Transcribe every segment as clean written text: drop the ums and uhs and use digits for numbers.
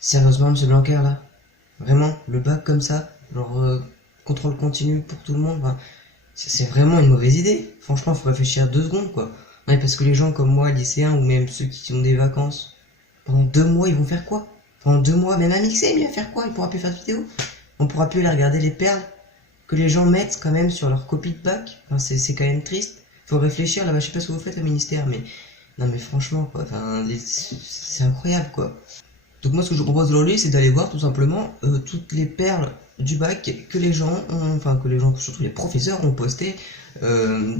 Sérieusement, monsieur Blanquer, là? Vraiment? Le bac comme ça? Genre, contrôle continu pour tout le monde? Enfin, c'est vraiment une mauvaise idée. Franchement, faut réfléchir 2 secondes, quoi. Ouais, parce que les gens comme moi, lycéens, ou même ceux qui ont des vacances, pendant 2 mois, ils vont faire quoi? Pendant 2 mois, même un mixé, il va faire quoi? Il pourra plus faire de vidéos? On pourra plus aller regarder les perles que les gens mettent quand même sur leur copie de bac? Enfin, c'est quand même triste. Faut réfléchir, là-bas, je sais pas ce que vous faites au ministère, mais... Non mais franchement, quoi, enfin, c'est incroyable, quoi. Donc moi ce que je vous propose aujourd'hui c'est d'aller voir tout simplement toutes les perles du bac que les gens ont, enfin que les gens, surtout les professeurs ont posté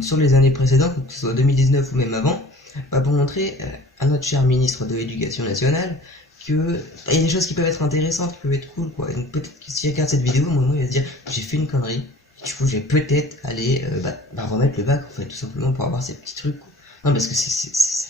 sur les années précédentes, que ce soit 2019 ou même avant, pour montrer à notre cher ministre de l'Éducation nationale que il y a des choses qui peuvent être intéressantes, qui peuvent être cool quoi. Et donc peut-être que s'il regarde cette vidéo, à un moment il va se dire j'ai fait une connerie, du coup je vais peut-être aller remettre le bac en fait, tout simplement pour avoir ces petits trucs quoi. Non parce que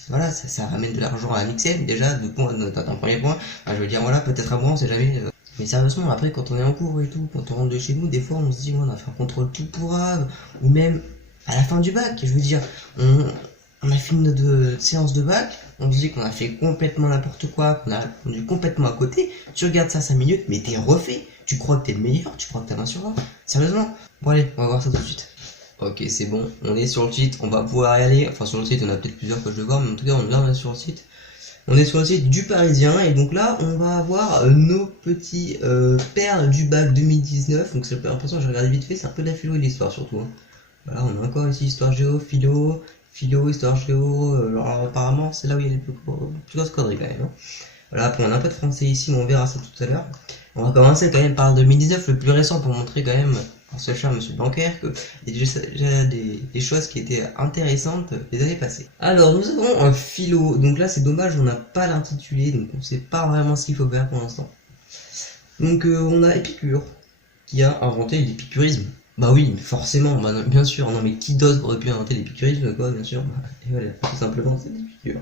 voilà, ça ramène de l'argent à l'IXM déjà, d'un premier point. Enfin, je veux dire, voilà, peut-être avant, on sait jamais. Mais sérieusement, après, quand on est en cours et tout, quand on rentre de chez nous, des fois, on se dit, ouais, on a fait un contrôle tout pourrave, ou même à la fin du bac. Je veux dire, on a fini notre séance de bac, on se dit qu'on a fait complètement n'importe quoi, qu'on a répondu complètement à côté. Tu regardes ça 5 minutes, mais t'es refait. Tu crois que t'es le meilleur, tu crois que t'as 20 sur 20. Sérieusement. Bon, allez, on va voir ça tout de suite. Ok, c'est bon, on est sur le site, on va pouvoir y aller. Enfin, sur le site, on a peut-être plusieurs que je vais voir, mais en tout cas, on est sur le site. On est sur le site du Parisien et donc là on va avoir nos petits perles du bac 2019. Donc c'est l'impression que j'ai regardé vite fait, c'est un peu de la philo et de l'histoire surtout. Hein. Voilà, on a encore ici histoire géo, philo, histoire géo. Alors apparemment c'est là où il y a les plus grosses conneries quand même. Hein. Voilà, après on a un peu de français ici, mais on verra ça tout à l'heure. On va commencer quand même par 2019, le plus récent pour montrer quand même, pour ce cher monsieur Blanquer, qu'il y a déjà des choses qui étaient intéressantes les années passées. Alors nous avons un philo, donc là c'est dommage, on n'a pas l'intitulé, donc on sait pas vraiment ce qu'il faut faire pour l'instant. Donc on a Épicure, qui a inventé l'épicurisme. Bah oui, forcément, bah, bien sûr, non mais qui d'autre aurait pu inventer l'épicurisme quoi, bien sûr. Et voilà, tout simplement c'est l'épicure.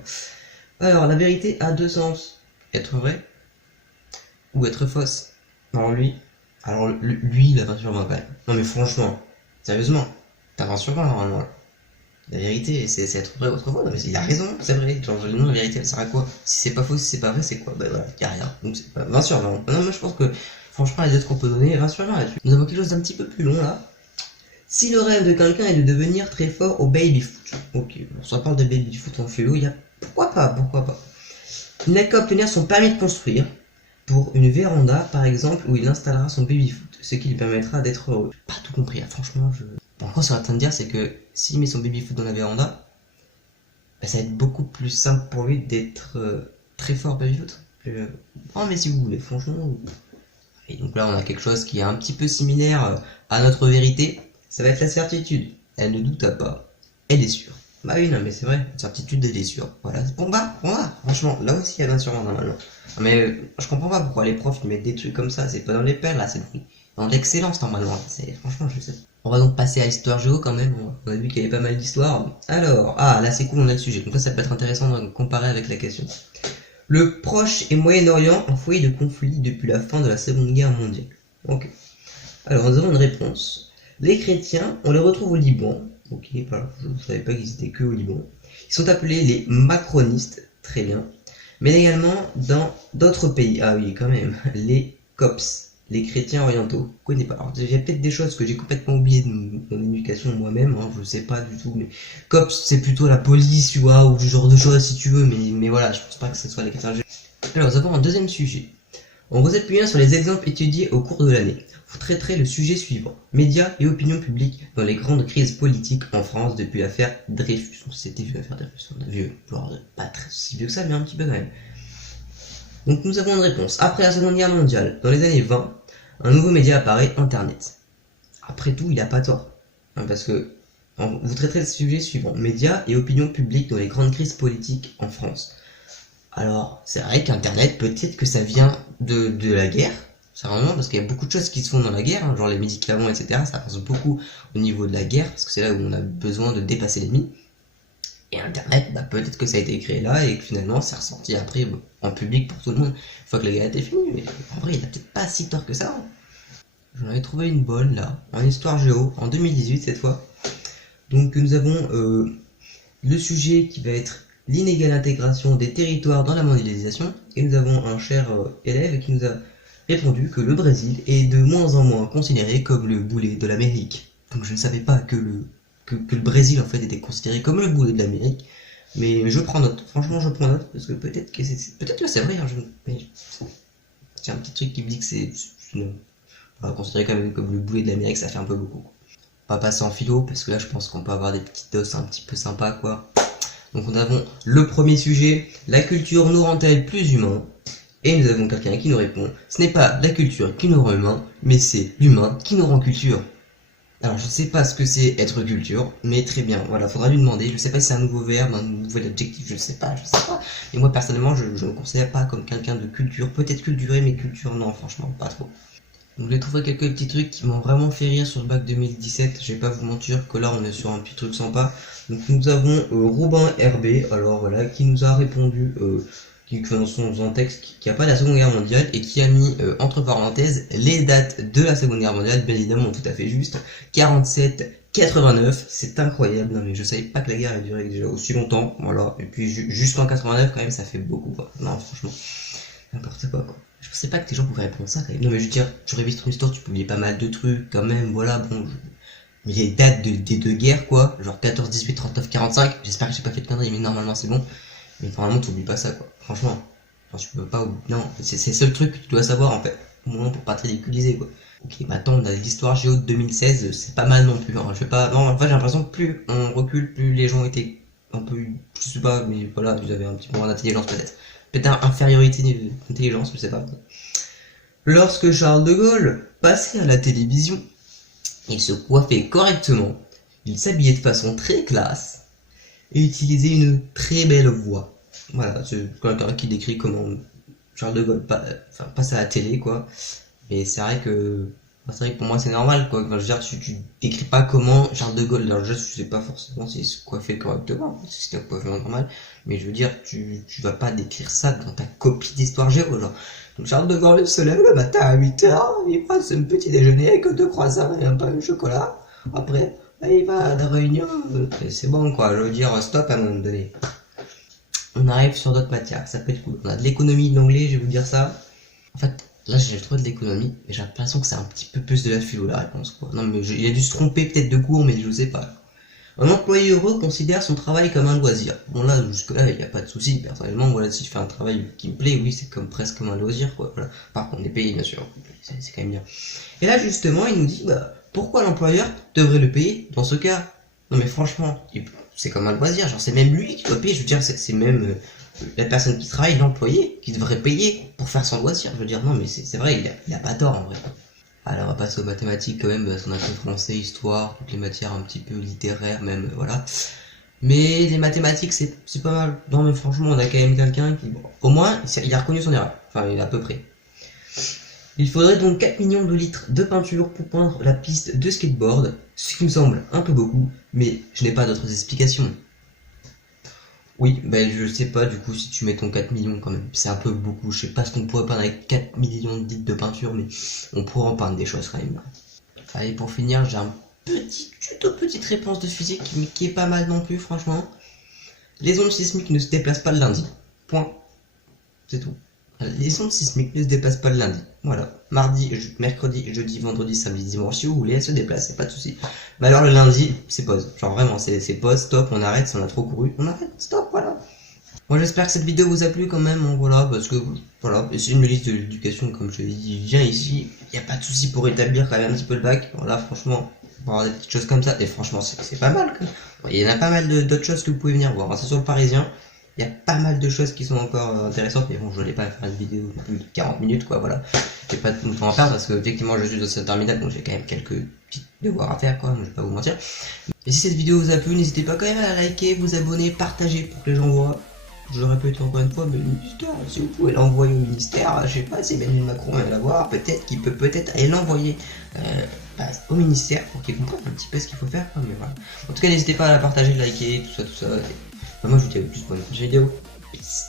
Alors la vérité a deux sens, être vrai ou être fausse. Alors lui, il a 20 sur 20 quand même. Non mais franchement, sérieusement, t'as 20 sur 20 normalement. La vérité, c'est être vrai autrefois. Non mais il a raison, c'est vrai. Genre, non, la vérité, elle sert à quoi? Si c'est pas faux, si c'est pas vrai, c'est quoi? Bah voilà, y a rien. Donc c'est pas 20 sur 20. Non, moi je pense que, franchement, les autres qu'on peut donner, 20 sur 20 là-dessus. Nous avons quelque chose d'un petit peu plus long là. Si le rêve de quelqu'un est de devenir très fort au baby-foot. Ok, bon, ça parle de baby-foot en philo, il y a... Pourquoi pas, pourquoi pas. Il n'a qu'à obtenir son permis de construire pour une véranda, par exemple, où il installera son baby-foot, ce qui lui permettra d'être heureux. Pas tout compris, hein, franchement, je... Bon, encore, ce qu'on est en train de dire, c'est que s'il met son baby-foot dans la véranda, bah, ça va être beaucoup plus simple pour lui d'être très fort baby-foot. Oh, mais si vous voulez, franchement... Et donc là, on a quelque chose qui est un petit peu similaire à notre vérité, ça va être la certitude. Elle ne douta pas, elle est sûre. Bah oui, non, mais c'est vrai, une certitude, elle est sûre. Voilà, bon bah, franchement, là aussi, il y a 20 sur 20 normalement. Mais je comprends pas pourquoi les profs ils mettent des trucs comme ça, c'est pas dans les perles là, c'est dans l'excellence normalement. Franchement, je sais. On va donc passer à l'histoire géo quand même, on a vu qu'il y avait pas mal d'histoires. Alors, là c'est cool, on a le sujet, donc là ça peut être intéressant de comparer avec la question. Le Proche et Moyen-Orient en foyer de conflit depuis la fin de la Seconde Guerre mondiale. Ok. Alors, nous avons une réponse. Les chrétiens, on les retrouve au Liban. Ok, voilà, je ne savais pas qu'ils étaient que au Liban. Ils sont appelés les macronistes, très bien. Mais également dans d'autres pays. Ah oui, quand même. Les Coptes, les chrétiens orientaux. Je connais pas. Alors, il y a peut-être des choses que j'ai complètement oubliées de mon éducation moi-même. Hein, je sais pas du tout. Mais Coptes, c'est plutôt la police, tu vois, ou du genre de choses si tu veux. Mais voilà, je pense pas que ce soit les chrétiens. Alors, nous avons un deuxième sujet. En vous appuyant sur les exemples étudiés au cours de l'année, vous traiterez le sujet suivant. Médias et opinion publique dans les grandes crises politiques en France depuis l'affaire Dreyfus. On s'était vu l'affaire Dreyfus, on a vu, genre pas très si vieux que ça, mais un petit peu quand même. Donc nous avons une réponse. Après la Seconde Guerre mondiale, dans les années 20, un nouveau média apparaît, Internet. Après tout, il n'a pas tort. Parce que vous traiterez le sujet suivant. Médias et opinion publique dans les grandes crises politiques en France. Alors, c'est vrai qu'Internet, peut-être que ça vient de la guerre, c'est vraiment parce qu'il y a beaucoup de choses qui se font dans la guerre, hein, genre les médicaments, etc. Ça passe beaucoup au niveau de la guerre, parce que c'est là où on a besoin de dépasser l'ennemi. Et Internet, bah, peut-être que ça a été créé là et que finalement c'est ressorti après en public pour tout le monde, une fois que la guerre était finie. Mais en vrai, il a peut-être pas si tort que ça. Hein. J'en avais trouvé une bonne là, en histoire géo, en 2018 cette fois. Donc nous avons le sujet qui va être l'inégale intégration des territoires dans la mondialisation. Et nous avons un cher élève qui nous a répondu que le Brésil est de moins en moins considéré comme le boulet de l'Amérique. Donc je ne savais pas que le Brésil en fait était considéré comme le boulet de l'Amérique. Mais je prends note, franchement je prends note, parce que peut-être que c'est vrai, hein, j'ai un petit truc qui me dit que c'est considéré quand même comme le boulet de l'Amérique, ça fait un peu beaucoup. On va passer en philo, parce que là je pense qu'on peut avoir des petites doses un petit peu sympas quoi. Donc nous avons le premier sujet, la culture nous rend-elle plus humains? Et nous avons quelqu'un qui nous répond, ce n'est pas la culture qui nous rend humains, mais c'est l'humain qui nous rend culture. Alors je sais pas ce que c'est être culture, mais très bien, voilà, faudra lui demander, je sais pas si c'est un nouveau verbe, un nouvel adjectif, je sais pas, et moi personnellement je ne me considère pas comme quelqu'un de culture, peut-être culturé, mais culture non, franchement, pas trop. Donc j'ai trouvé quelques petits trucs qui m'ont vraiment fait rire sur le bac 2017, je vais pas vous mentir que là on est sur un petit truc sympa. Donc nous avons Robin RB, alors voilà, qui nous a répondu, qui dans un texte qui a pas la Seconde Guerre mondiale et qui a mis entre parenthèses les dates de la Seconde Guerre mondiale, bien évidemment tout à fait juste, 47, 89, c'est incroyable, non mais je savais pas que la guerre a duré déjà aussi longtemps, voilà, et puis jusqu'en 89 quand même ça fait beaucoup quoi, non franchement, n'importe quoi quoi. Je pensais pas que les gens pouvaient répondre ça quand même, non mais je veux dire, tu révises ton histoire, tu publies pas mal de trucs quand même, voilà, bon, mais les dates des deux guerres quoi, genre 14, 18, 39, 45, j'espère que j'ai pas fait de conneries, mais normalement c'est bon. Mais normalement, t'oublies pas ça, quoi. Franchement. Enfin, tu peux pas oublier. Non, c'est le seul truc que tu dois savoir, en fait. Au moins pour pas te ridiculiser, quoi. Ok, maintenant, on a l'histoire géo de 2016, c'est pas mal non plus, hein. Je vais pas. Non, en fait, j'ai l'impression que plus on recule, plus les gens étaient un peu. Je sais pas, mais voilà, ils avaient un petit peu moins d'intelligence, peut-être. Peut-être infériorité d'intelligence, je sais pas. Lorsque Charles de Gaulle passait à la télévision, il se coiffait correctement, il s'habillait de façon très classe, et utiliser une très belle voix. Voilà, c'est quelqu'un qui décrit comment Charles de Gaulle passe à la télé, quoi. Et c'est vrai que pour moi c'est normal, quoi. Enfin, je veux dire, tu décris pas comment Charles de Gaulle, alors je sais pas forcément s'il se coiffait correctement, si c'était coiffé normal, mais je veux dire, tu vas pas décrire ça dans ta copie d'histoire géo, genre. Donc Charles de Gaulle se lève le matin à 8h, il prend son petit déjeuner avec 2 croissants et un pain au chocolat. Après, il va à la réunion, et c'est bon quoi, je veux dire stop à un moment donné. On arrive sur d'autres matières, ça peut être cool. On a de l'économie, de l'anglais, je vais vous dire ça. En fait, là j'ai trouvé de l'économie, mais j'ai l'impression que c'est un petit peu plus de la philo la réponse quoi. Non mais il a dû se tromper peut-être de cours, mais je sais pas. Un employé heureux considère son travail comme un loisir. Bon là, jusque là, il n'y a pas de souci. Personnellement, voilà, si je fais un travail qui me plaît, oui, c'est comme presque comme un loisir, quoi. Voilà. Par contre, on est payé, bien sûr. C'est quand même bien. Et là, justement, il nous dit, bah, pourquoi l'employeur devrait le payer dans ce cas? Non mais franchement, c'est comme un loisir. Genre, c'est même lui qui doit payer. Je veux dire, c'est même la personne qui travaille, l'employé, qui devrait payer pour faire son loisir. Je veux dire, non mais c'est vrai, il a pas tort en vrai. Alors on va passer aux mathématiques quand même, parce qu'on a fait français, histoire, toutes les matières un petit peu littéraires même, voilà. Mais les mathématiques c'est pas mal. Non mais franchement on a quand même quelqu'un qui, bon, au moins il a reconnu son erreur, enfin il est à peu près. Il faudrait donc 4 millions de litres de peinture pour peindre la piste de skateboard, ce qui me semble un peu beaucoup, mais je n'ai pas d'autres explications. Oui, ben je sais pas du coup si tu mets ton 4 millions quand même, c'est un peu beaucoup, je sais pas ce qu'on pourrait peindre avec 4 millions de litres de peinture, mais on pourrait en peindre des choses quand même. Allez, pour finir, j'ai un toute petite réponse de physique qui est pas mal non plus franchement. Les ondes sismiques ne se déplacent pas le lundi. Point. C'est tout. Les ondes sismiques ne se déplacent pas le lundi. Voilà. Mardi, mercredi, jeudi, vendredi, samedi, dimanche, si vous voulez, elles se déplacent, c'est pas de souci. Mais alors le lundi, c'est pause. Genre vraiment, c'est pause, stop, on arrête, si on a trop couru, on arrête, stop, voilà. Moi j'espère que cette vidéo vous a plu quand même, hein, voilà, parce que voilà, c'est une liste de l'éducation, comme je l'ai dit, viens ici, y a pas de souci pour établir quand même un petit peu le bac, voilà, franchement, pour avoir des petites choses comme ça, et franchement c'est pas mal, quoi. Il y en a pas mal d'autres choses que vous pouvez venir voir, c'est sur le Parisien, il y a pas mal de choses qui sont encore intéressantes, mais bon, je voulais pas faire une vidéo de plus de 40 minutes, quoi, voilà. J'ai pas tout le temps à faire, parce que effectivement je suis dans cette terminale, donc j'ai quand même quelques petits devoirs à faire, quoi, je vais pas vous mentir. Et si cette vidéo vous a plu, n'hésitez pas quand même à la liker, vous abonner, partager pour que les gens voient. Je le répète encore une fois, mais le ministère, si vous pouvez l'envoyer au ministère, je sais pas si Emmanuel Macron va l'avoir, peut-être qu'il peut aller l'envoyer au ministère pour qu'il comprenne un petit peu ce qu'il faut faire, mais voilà. En tout cas, n'hésitez pas à la partager, liker, tout ça. Et moi, je vous dis à plus pour une prochaine vidéo. Peace.